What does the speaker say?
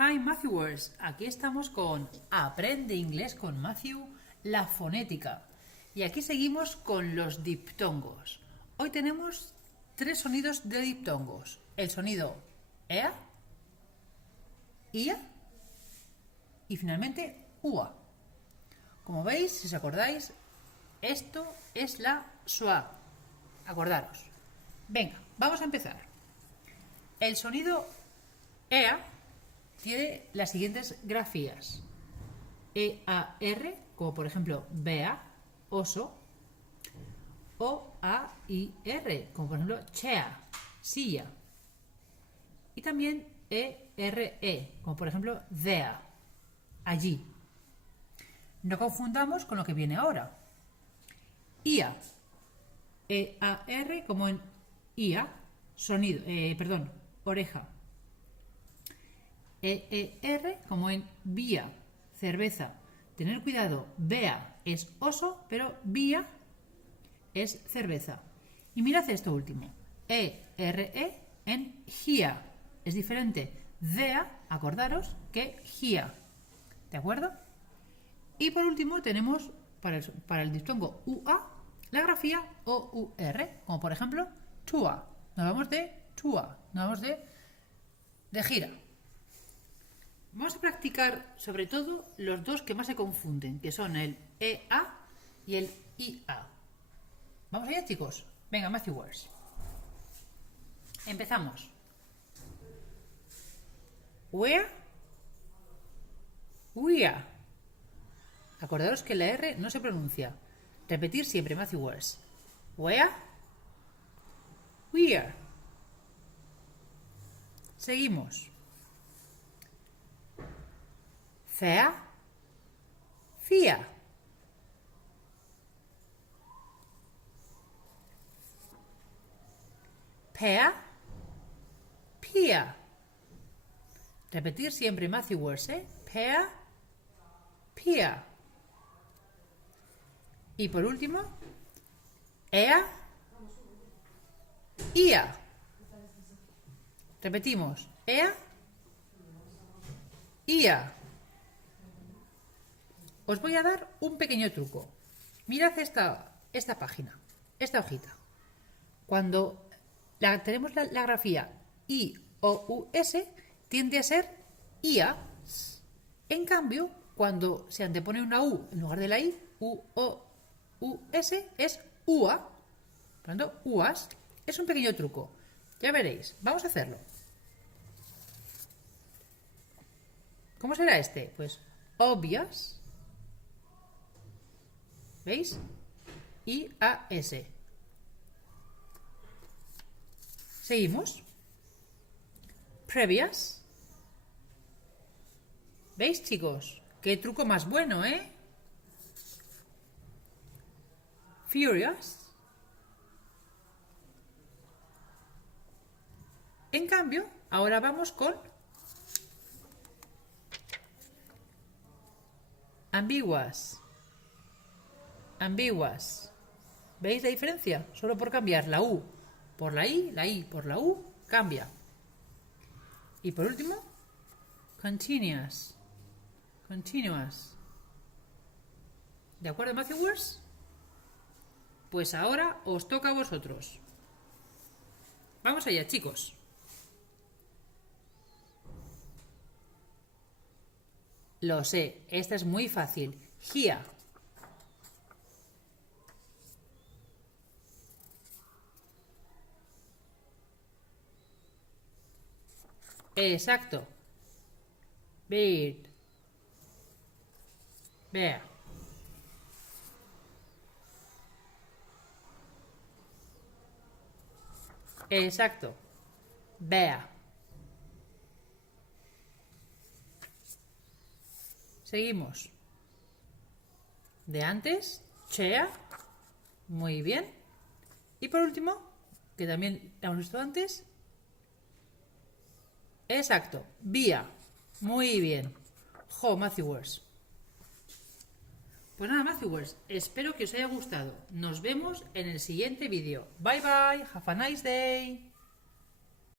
Hi Matthewers, aquí estamos con Aprende Inglés con Matthew, la fonética. Y aquí seguimos con los diptongos. Hoy tenemos 3 sonidos de diptongos. El sonido EA, IA y finalmente UA. Como veis, si os acordáis, esto es la schwa. Acordaros. Venga, vamos a empezar. El sonido EA tiene las siguientes grafías. E-A-R, como por ejemplo Bea, oso. O-A-I-R, como por ejemplo chair, silla. Y también E-R-E, como por ejemplo there, allí. No confundamos con lo que viene ahora. IA. E-A-R, como en IA, sonido, oreja. E-E-R, como en vía, cerveza. Tener cuidado, Bea es oso, pero vía es cerveza. Y mirad esto último. E-R-E en here. Es diferente there, acordaros, que here. ¿De acuerdo? Y por último tenemos para el diptongo UA la grafía O-U-R, como por ejemplo tour. Nos vamos de tour, nos vamos de gira. Vamos a practicar sobre todo los dos que más se confunden, que son el EA y el IA. ¿Vamos allá, chicos? Venga, Matthewers. Empezamos. Where? Where. Acordaros que la R no se pronuncia. Repetir siempre, Matthewers. Where? Where. Seguimos. Fair, fear. Pair, peer. Repetir siempre Matthewers, ¿eh? Pair, peer. Y por último, ea, ia. Repetimos, ea, ia. Os voy a dar un pequeño truco. Mirad esta página, esta hojita. Cuando tenemos la grafía I-O-U-S, tiende a ser IA. En cambio, cuando se antepone una U en lugar de la I, U-O-U-S, es UA. Por lo tanto, UAS es un pequeño truco. Ya veréis. Vamos a hacerlo. ¿Cómo será este? Pues obvious. ¿Veis? I-A-S. Seguimos. Previous. ¿Veis, chicos? Qué truco más bueno, ¿eh? Furious. En cambio, ahora vamos con ambiguous. Ambiguous. ¿Veis la diferencia? Solo por cambiar la U por la I por la U, cambia. Y por último, continuous. Continuous. ¿De acuerdo, Matthewers? Pues ahora os toca a vosotros. Vamos allá, chicos. Lo sé, esta es muy fácil. Here. Exacto. Bird. Bear. Exacto. Bear. Seguimos. De antes, chair. Muy bien. Y por último, que también hemos visto antes. Exacto. Vía. Muy bien. Jo, Matthewers. Pues nada, Matthewers, espero que os haya gustado. Nos vemos en el siguiente vídeo. Bye bye, have a nice day.